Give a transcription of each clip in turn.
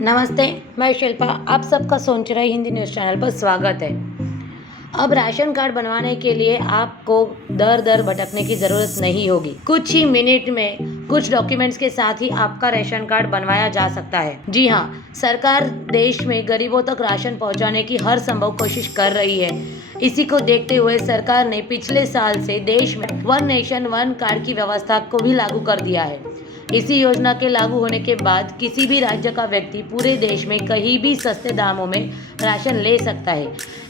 नमस्ते, मैं शिल्पा। आप सबका सोनचिरा हिंदी न्यूज़ चैनल पर स्वागत है। अब राशन कार्ड बनवाने के लिए आपको दर दर भटकने की ज़रूरत नहीं होगी। कुछ ही मिनट में कुछ डॉक्यूमेंट्स के साथ ही आपका राशन कार्ड बनवाया जा सकता है। जी हाँ, सरकार देश में गरीबों तक राशन पहुंचाने की हर संभव कोशिश कर रही है। इसी को देखते हुए सरकार ने पिछले साल से देश में वन नेशन वन कार्ड की व्यवस्था को भी लागू कर दिया है। इसी योजना के लागू होने के बाद किसी भी राज्य का व्यक्ति पूरे देश में कहीं भी सस्ते दामों में राशन ले सकता है।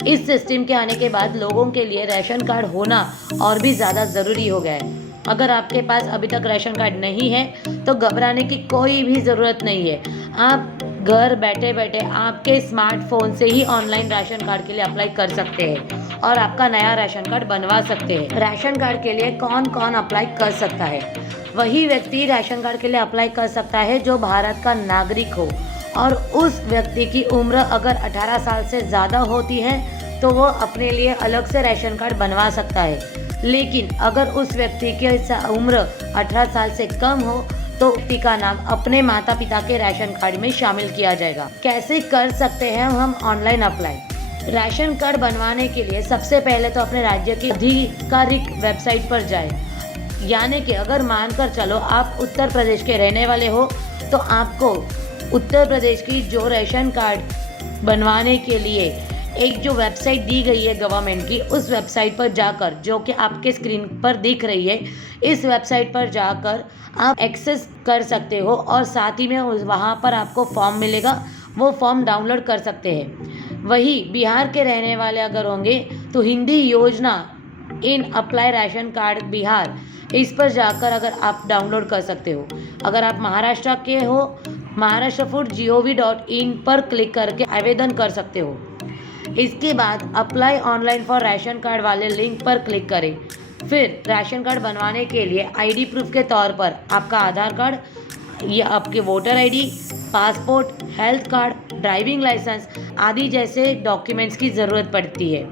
इस सिस्टम के आने के बाद लोगों के लिए राशन कार्ड होना और भी ज़्यादा ज़रूरी हो गया है। अगर आपके पास अभी तक राशन कार्ड नहीं है तो घबराने की कोई भी ज़रूरत नहीं है। आप घर बैठे बैठे आपके स्मार्टफोन से ही ऑनलाइन राशन कार्ड के लिए अप्लाई कर सकते हैं और आपका नया राशन कार्ड बनवा सकते हैं। राशन कार्ड के लिए कौन कौन अप्लाई कर सकता है? वही व्यक्ति राशन कार्ड के लिए अप्लाई कर सकता है जो भारत का नागरिक हो और उस व्यक्ति की उम्र अगर 18 साल से ज़्यादा होती है तो वो अपने लिए अलग से राशन कार्ड बनवा सकता है। लेकिन अगर उस व्यक्ति की उम्र 18 साल से कम हो तो व्यक्ति का नाम अपने माता पिता के राशन कार्ड में शामिल किया जाएगा। कैसे कर सकते हैं हम ऑनलाइन अप्लाई? राशन कार्ड बनवाने के लिए सबसे पहले तो अपने राज्य की आधिकारिक वेबसाइट पर जाएं। यानी कि अगर मानकर चलो आप उत्तर प्रदेश के रहने वाले हो तो आपको उत्तर प्रदेश की जो राशन कार्ड बनवाने के लिए एक जो वेबसाइट दी गई है गवर्नमेंट की, उस वेबसाइट पर जाकर, जो कि आपके स्क्रीन पर दिख रही है, इस वेबसाइट पर जाकर आप एक्सेस कर सकते हो और साथ ही में वहाँ पर आपको फॉर्म मिलेगा, वो फॉर्म डाउनलोड कर सकते हैं। वही बिहार के रहने वाले अगर होंगे तो हिंदी योजना इन अप्लाई राशन कार्ड बिहार, इस पर जाकर अगर आप डाउनलोड कर सकते हो। अगर आप महाराष्ट्र के हो, maharashtrafood.gov.in पर क्लिक करके आवेदन कर सकते हो। इसके बाद apply online for ration card वाले लिंक पर क्लिक करें। फिर राशन कार्ड बनवाने के लिए आईडी प्रूफ के तौर पर आपका आधार कार्ड या आपके voter ID, passport, health card, driving licence आदि जैसे डॉक्यूमेंट्स की ज़रूरत पड़ती है।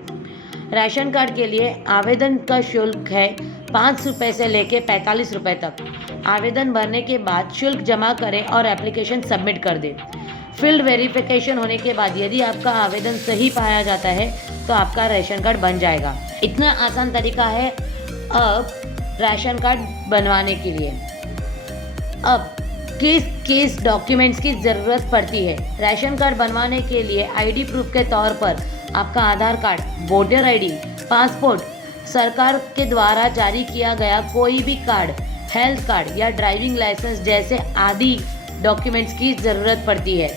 राशन कार्ड के लिए आवेदन का शुल्क है 5 रुपये से लेकर 45 रुपये तक। आवेदन भरने के बाद शुल्क जमा करें और एप्लीकेशन सबमिट कर दें। फील्ड वेरिफिकेशन होने के बाद यदि आपका आवेदन सही पाया जाता है तो आपका राशन कार्ड बन जाएगा। इतना आसान तरीका है अब राशन कार्ड बनवाने के लिए। अब किस किस डॉक्यूमेंट्स की ज़रूरत पड़ती है? राशन कार्ड बनवाने के लिए आईडी प्रूफ के तौर पर आपका आधार कार्ड, वोटर आईडी, पासपोर्ट, सरकार के द्वारा जारी किया गया कोई भी कार्ड, हेल्थ कार्ड या ड्राइविंग लाइसेंस जैसे आदि डॉक्यूमेंट्स की ज़रूरत पड़ती है।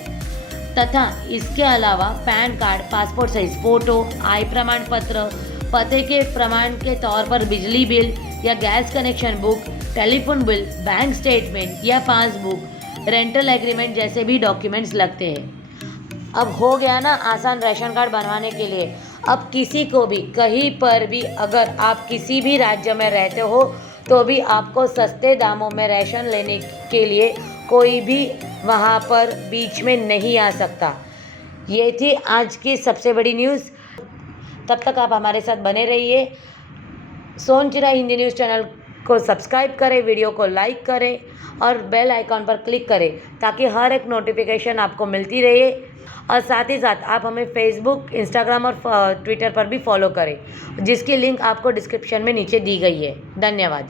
तथा इसके अलावा PAN card, passport size photo, आय प्रमाण पत्र, पते के प्रमाण के तौर पर बिजली बिल या gas connection book, telephone bill, bank statement या पासबुक, रेंटल एग्रीमेंट जैसे भी डॉक्यूमेंट्स लगते हैं। अब हो गया ना आसान राशन कार्ड बनवाने के लिए। अब किसी को भी कहीं पर भी अगर आप किसी भी राज्य में रहते हो तो भी आपको सस्ते दामों में राशन लेने के लिए कोई भी वहाँ पर बीच में नहीं आ सकता। ये थी आज की सबसे बड़ी न्यूज़। तब तक आप हमारे साथ बने रहिए। सोनचिरा हिंदी न्यूज़ चैनल को सब्सक्राइब करें, वीडियो को लाइक करें और बेल आइकॉन पर क्लिक करें ताकि हर एक नोटिफिकेशन आपको मिलती रहे। और साथ ही साथ आप हमें फेसबुक, इंस्टाग्राम और ट्विटर पर भी फॉलो करें, जिसकी लिंक आपको डिस्क्रिप्शन में नीचे दी गई है। धन्यवाद।